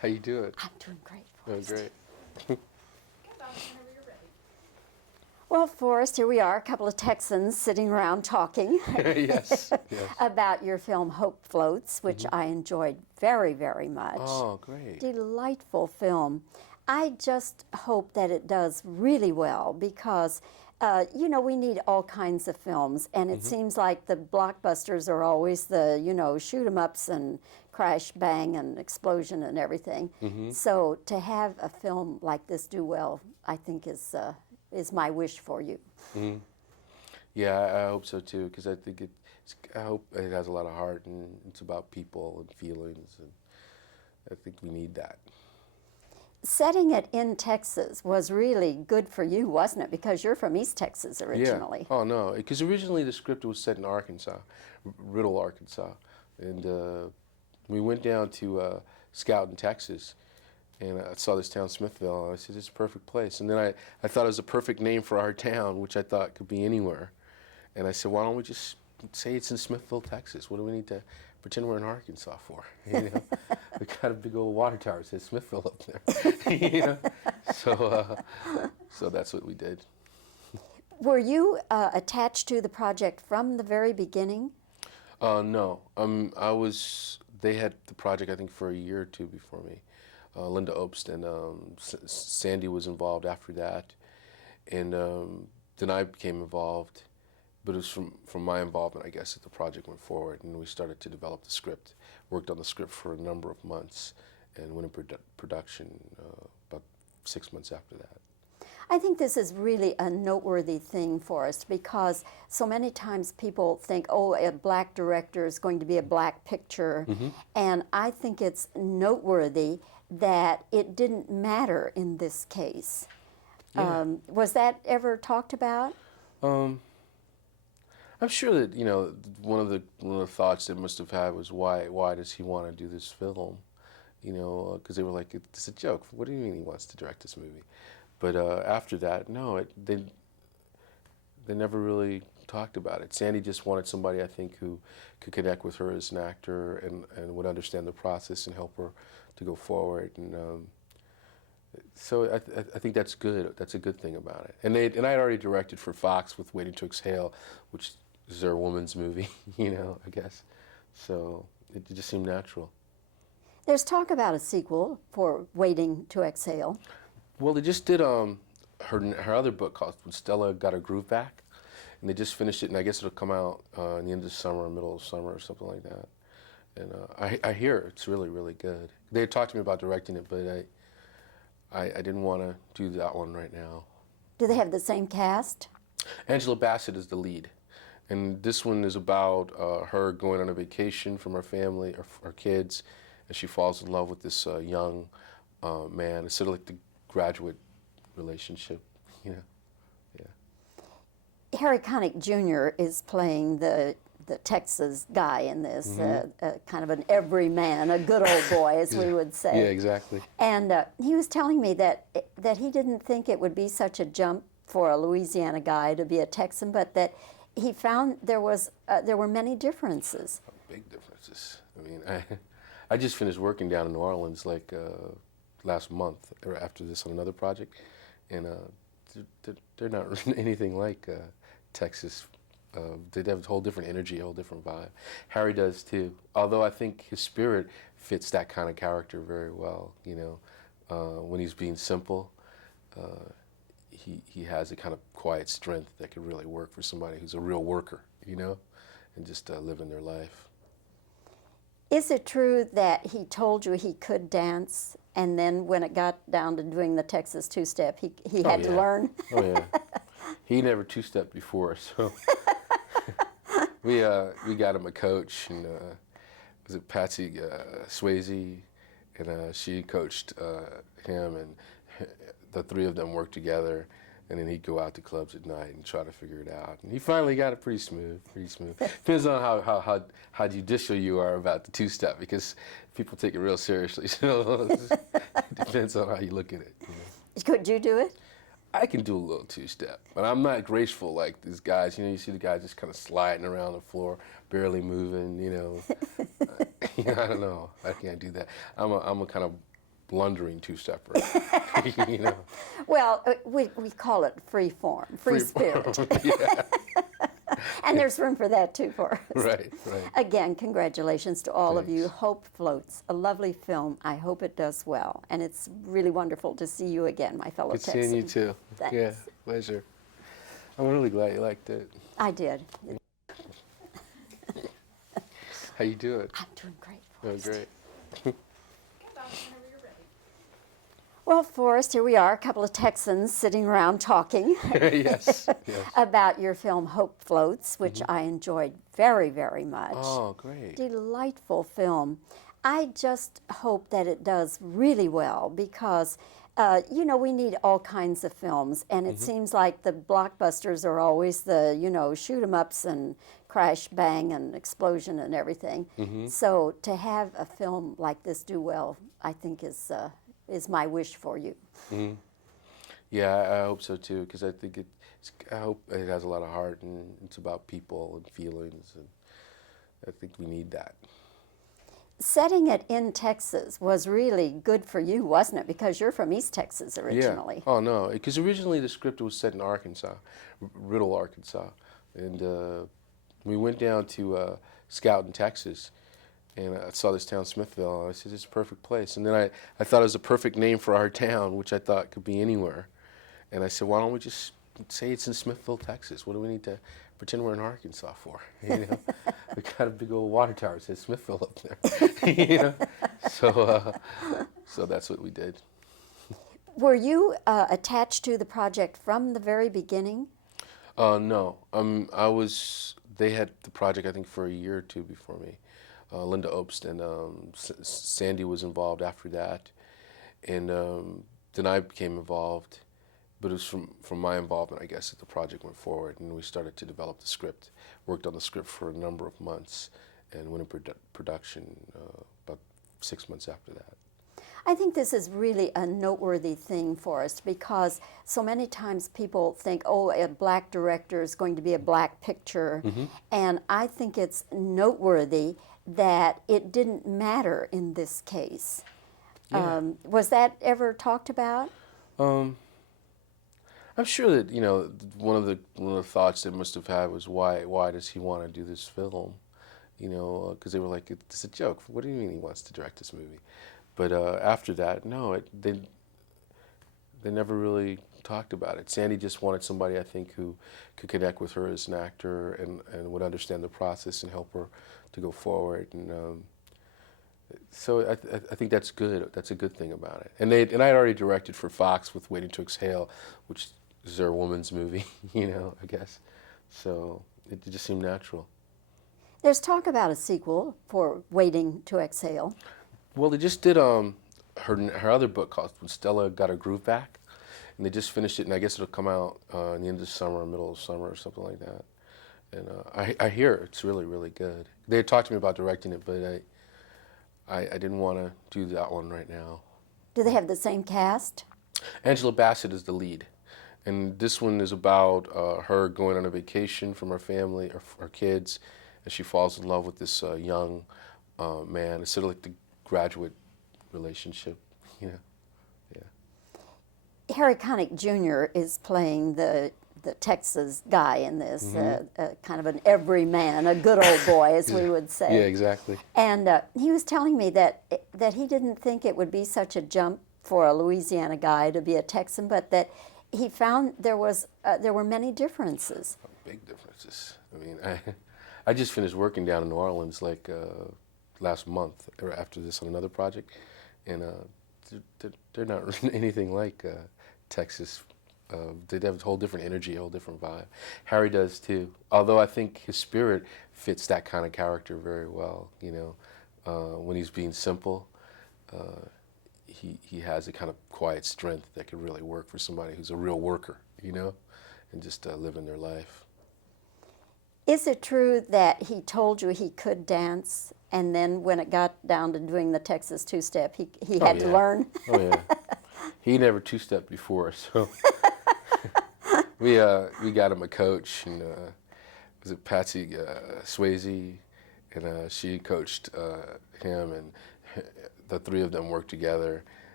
How you doing? I'm doing great, Oh, Forrest. great. Well, Forrest, here we are, a couple of Texans sitting around talking Yes, yes. about your film Hope Floats, which I enjoyed very, very much. Oh, great. Delightful film. I just hope that it does really well because, you know, we need all kinds of films, and it seems like the blockbusters are always the, you know, shoot 'em ups and crash, bang, and explosion and everything. So to have a film like this do well, I think is my wish for you. Yeah, I hope so too, because I think I hope it has a lot of heart, and it's about people and feelings, and I think we need that. Setting it in Texas was really good for you, wasn't it? Because you're from East Texas originally. Yeah. Oh, no, because originally the script was set in Arkansas, Riddle, Arkansas, and we went down to scout in Texas, and I saw this town, Smithville, and I said, "This is a perfect place." And then I thought it was a perfect name for our town, which I thought could be anywhere. And I said, "Why don't we just say it's in Smithville, Texas? What do we need to pretend we're in Arkansas for?" You know, we got a big old water tower that says Smithville up there. You know? So that's what we did. Were you attached to the project from the very beginning? No, They had the project I think for a year or two before me. Linda Obst and Sandy was involved after that, and then I became involved. But it was from my involvement, I guess, that the project went forward, and we started to develop the script. Worked on the script for a number of months, and went in production about 6 months after that. I think this is really a noteworthy thing for us because so many times people think, oh, a black director is going to be a black picture. And I think it's noteworthy that it didn't matter in this case. Yeah. Was that ever talked about? I'm sure that, you know, one of the thoughts they must have had was why does he want to do this film? You know, because they were like, it's a joke. What do you mean he wants to direct this movie? But after that, no, they never really talked about it. Sandy just wanted somebody, I think, who could connect with her as an actor and would understand the process and help her to go forward. And so I think that's good. That's a good thing about it. And I had already directed for Fox with Waiting to Exhale, which is their woman's movie, you know, I guess. So it just seemed natural. There's talk about a sequel for Waiting to Exhale. Well, they just did her other book called When Stella Got Her Groove Back, and they just finished it, and I guess it'll come out in the end of summer, middle of summer, or something like that. And I hear it's really, really good. They had talked to me about directing it, but I didn't want to do that one right now. Do they have the same cast? Angela Bassett is the lead, and this one is about her going on a vacation from her family, her kids, and she falls in love with this young man. It's sort of like the graduate relationship, you know. Yeah. Harry Connick Jr. is playing the Texas guy in this, kind of an everyman, a good old boy, as we would say. Yeah, exactly. And he was telling me that he didn't think it would be such a jump for a Louisiana guy to be a Texan, but that he found there were many differences. Big differences. I mean, I just finished working down in New Orleans like last month or after this on another project, and they're not anything like Texas. They have a whole different energy, a whole different vibe. Harry does too, although I think his spirit fits that kind of character very well. You know, when he's being simple, he has a kind of quiet strength that could really work for somebody who's a real worker, you know, and just living their life. Is it true that he told you he could dance, and then when it got down to doing the Texas two-step, he had to learn? Oh, yeah. He never two-stepped before, so we got him a coach, and was it Patsy Swayze, and she coached him, and the three of them worked together, and then he'd go out to clubs at night and try to figure it out. And he finally got it pretty smooth. Depends on how judicial you are about the two-step, because people take it real seriously. So it depends on how you look at it. You know? Could you do it? I can do a little two-step, but I'm not graceful like these guys. You know, you see the guys just kind of sliding around the floor, barely moving. You know, I don't know. I can't do that. I'm a kind of blundering two-stepper. You know, Well, we call it free form, free spirit. yeah, And there's room for that too for us. right, right. Again, congratulations to all of you. Thanks. Hope Floats, a lovely film. I hope it does well. And it's really wonderful to see you again, my fellow Good Texan. seeing you too. Thanks. Yeah, pleasure. I'm really glad you liked it. I did. How you doing? I'm doing great. Oh, Forrest. great. Well, Forrest, here we are, a couple of Texans sitting around talking Yes, yes. about your film Hope Floats, which I enjoyed very, very much. Oh, great. Delightful film. I just hope that it does really well because, you know, we need all kinds of films, and it seems like the blockbusters are always the, you know, shoot 'em ups and crash, bang, and explosion and everything. So to have a film like this do well, I think is my wish for you. Yeah, I hope so too, because I think I hope it has a lot of heart, and it's about people and feelings, and I think we need that. Setting it in Texas was really good for you, wasn't it? Because you're from East Texas originally. Yeah. Oh no, because originally the script was set in Arkansas, Riddle, Arkansas, and we went down to scout in Texas, and I saw this town, Smithville, and I said, "It's a perfect place." And then I thought it was a perfect name for our town, which I thought could be anywhere. And I said, "Why don't we just say it's in Smithville, Texas? What do we need to pretend we're in Arkansas for?" You know, we got a big old water tower that says Smithville up there. You know, so that's what we did. Were you attached to the project from the very beginning? No, I was. They had the project, I think, for a year or two before me. Linda Obst and Sandy was involved after that, and then I became involved. But it was from my involvement, I guess, that the project went forward, and we started to develop the script. Worked on the script for a number of months, and went in production about 6 months after that. I think this is really a noteworthy thing for us because so many times people think, oh, a black director is going to be a black picture. And I think it's noteworthy that it didn't matter in this case. Yeah. Was that ever talked about? I'm sure that, you know, one of the thoughts they must have had was why does he want to do this film? You know, because they were like, it's a joke. What do you mean he wants to direct this movie? But after that, no, they never really talked about it. Sandy just wanted somebody, I think, who could connect with her as an actor and would understand the process and help her to go forward. And so I think that's good. That's a good thing about it. And I had already directed for Fox with Waiting to Exhale, which is their woman's movie, you know, I guess. So it just seemed natural. There's talk about a sequel for Waiting to Exhale. Well, they just did her other book called When Stella Got Her Groove Back, and they just finished it, and I guess it'll come out in the end of summer, middle of summer, or something like that. And I hear it's really, really good. They had talked to me about directing it, but I didn't want to do that one right now. Do they have the same cast? Angela Bassett is the lead, and this one is about her going on a vacation from her family, or her kids, and she falls in love with this young man. It's sort of like the graduate relationship, you know. Yeah. Harry Connick Jr. is playing the Texas guy in this, kind of an everyman, a good old boy, as we would say. Yeah, exactly. And he was telling me that he didn't think it would be such a jump for a Louisiana guy to be a Texan, but that he found there were many differences. Big differences. I mean, I just finished working down in New Orleans like last month or after this on another project, and they're not anything like Texas. They have a whole different energy, a whole different vibe. Harry does too, although I think his spirit fits that kind of character very well. You know, when he's being simple, he has a kind of quiet strength that could really work for somebody who's a real worker, you know, and just living their life. Is it true that he told you he could dance, and then when it got down to doing the Texas two-step, he had to learn? Oh yeah, he never two-stepped before, so we got him a coach, and was it Patsy Swayze, and she coached him, and the three of them worked together,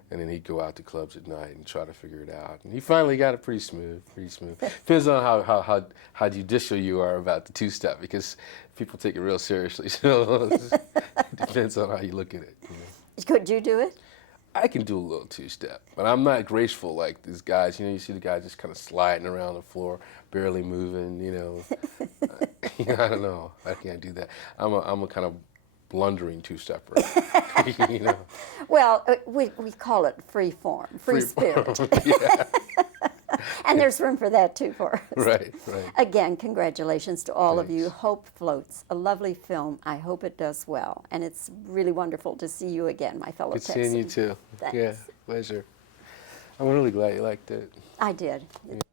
and then he'd go out to clubs at night and try to figure it out. And he finally got it pretty smooth, pretty smooth. Depends on how judicial you are about the two-step, because people take it real seriously. So it depends on how you look at it. You know? Could you do it? I can do a little two-step, but I'm not graceful like these guys. You know, you see the guy just kind of sliding around the floor, barely moving. You know, I don't know. I can't do that. I'm a kind of blundering two-stepper. You know. Well, we call it free form, free spirit. Yeah. And there's room for that too for us. Right, right. Again, congratulations to all of you. Thanks. Hope Floats, a lovely film. I hope it does well. And it's really wonderful to see you again, my fellow Good Texan. seeing you too. Thanks. Yeah, pleasure. I'm really glad you liked it. I did.